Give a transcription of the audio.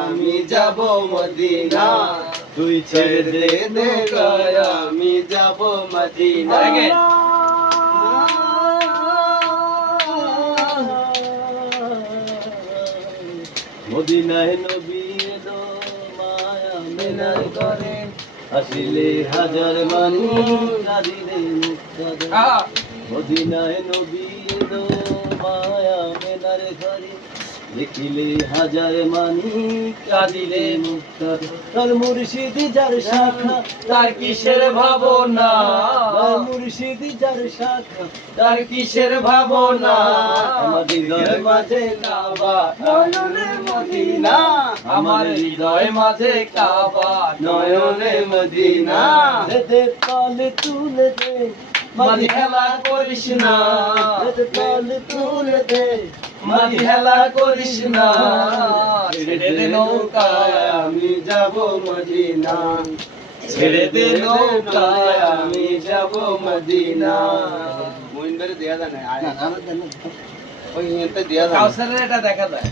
আমি যাব মদিনা। তুই ছেড়ে দে আমি যাব মদিনা. মদিনায় নবী এলো মায়া মেনার করে আসিলে হাজার মানুষ মদিনায় নবী দেখিলে হাজার মানি কাঁদিলে মুক্তাদ তার মুর্শিদি যার শাখা তার কিসের ভাবনা? তার মুর্শিদি যার শাখা তার কিসের ভাবনা? আমার হৃদয় মাঝে কাবা নয়নে মদিনা। আমার হৃদয় মাঝে কাবা নয়নে মদিনা। দে দে তুলে দে মাঝি হেলা করিস না। দে দে তুলে দে। মাঝি হেলা করিস না। ছেড়ে দে নৌকায় আমি যাব মদিনা। ছেড়ে দে নৌকায় আমি যাব মদিনা। মোহিন বেরে দেয়া না ওই এটা দেয়া যায় কাউসারের এটা দেখা যায়।